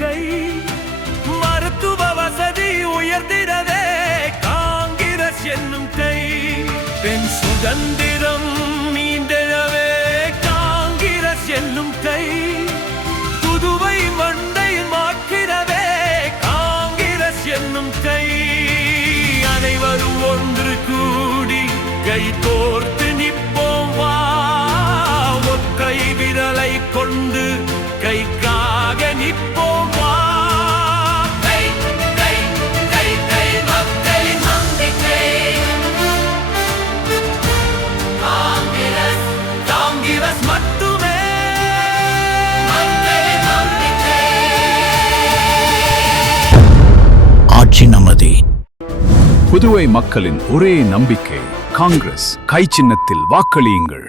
கை. மருத்துவ வசதி உயர்ந்திடவே காங்கிரஸ் என்னும் கை. பெண் சுதந்திரம் மீண்டெழவே காங்கிரஸ் என்னும் கை. புதுவை மண்டை மாற்றிடவே காங்கிரஸ் என்னும் கை. அனைவரும் ஒன்று கூடி கை கோர்த்து நிற்போம் வா. ஒற்றை விரலை கொண்டு கைக்காக நிற்போம் வா. கை கை கை கை மக்களின் நம்பிக்கை. காங்கிரஸ் காங்கிரஸ் மட்டுமே மக்களின் நம்பிக்கை. ஆட்சி நமதே. புதுவை மக்களின் ஒரே நம்பிக்கை காங்கிரஸ். கை சின்னத்தில் வாக்களியுங்கள்.